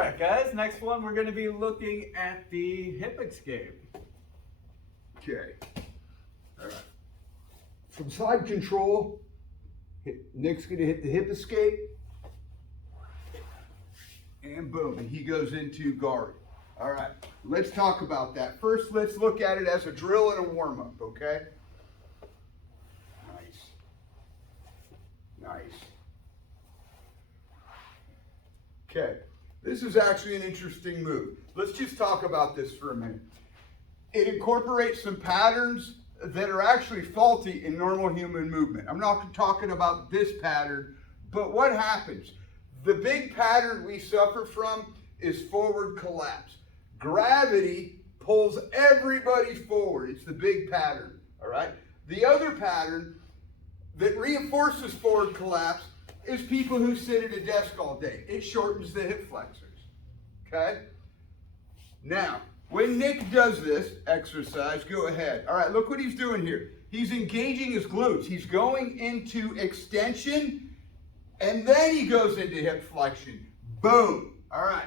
right, guys, next one we're going to be looking at the hip escape. Okay. All right. From side control, Nick's going to hit the hip escape. And boom, and he goes into guard. All right, let's talk about that. First, let's look at it as a drill and a warm-up, okay? Nice. Nice. Okay, this is actually an interesting move. Let's just talk about this for a minute. It incorporates some patterns that are actually faulty in normal human movement. I'm not talking about this pattern, but what happens? The big pattern we suffer from is forward collapse. Gravity pulls everybody forward. It's the big pattern, all right? The other pattern that reinforces forward collapse is people who sit at a desk all day. It shortens the hip flexors, okay? Now, when Nick does this exercise, go ahead. All right, look what he's doing here. He's engaging his glutes. He's going into extension, and then he goes into hip flexion. Boom. All right.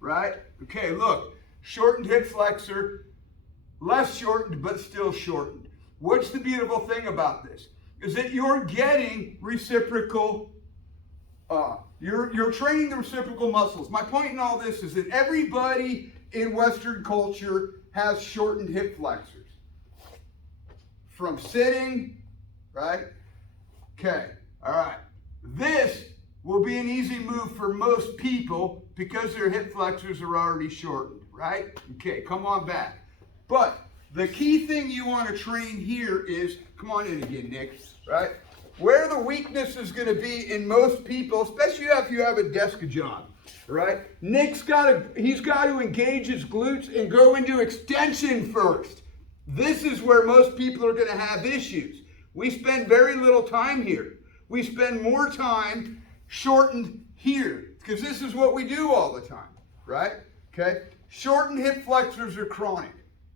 Right? Okay, look. Shortened hip flexor, less shortened, but still shortened. What's the beautiful thing about this? Is that you're getting reciprocal, you're training the reciprocal muscles. My point in all this is that everybody in Western culture has shortened hip flexors. From sitting, right? Okay, all right. This will be an easy move for most people because their hip flexors are already shortened, right? Okay, come on back. But the key thing you want to train here is, come on in again, Nick, right? Where the weakness is going to be in most people, especially if you have a desk job, right? He's got to engage his glutes and go into extension first. This is where most people are going to have issues. We spend very little time here. We spend more time shortened here because this is what we do all the time, right? Okay, shortened hip flexors are chronic,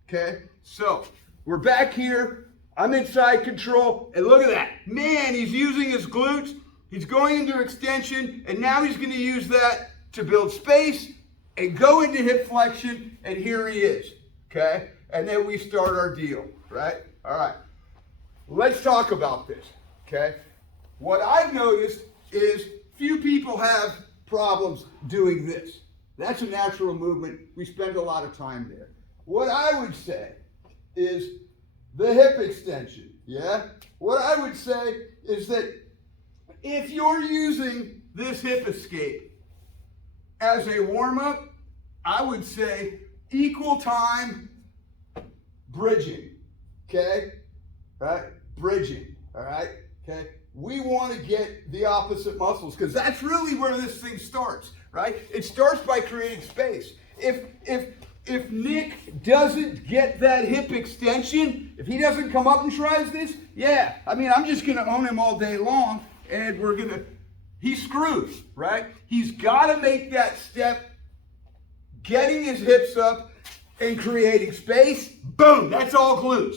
okay? So we're back here, I'm in side control, and look at that. Man, he's using his glutes, he's going into extension, and now he's gonna use that to build space and go into hip flexion, and here he is, okay? And then we start our deal, right? All right, let's talk about this, okay? What I've noticed is few people have problems doing this. That's a natural movement. We spend a lot of time there. What I would say is the hip extension, yeah? What I would say is that if you're using this hip escape as a warm-up, I would say equal time bridging, okay? Right? Bridging, all right? Okay? We want to get the opposite muscles because that's really where this thing starts, right? It starts by creating space. If Nick doesn't get that hip extension, if he doesn't come up and tries this, yeah, I mean, I'm just going to own him all day long and he's screwed, right? He's got to make that step, getting his hips up and creating space. Boom, that's all glutes.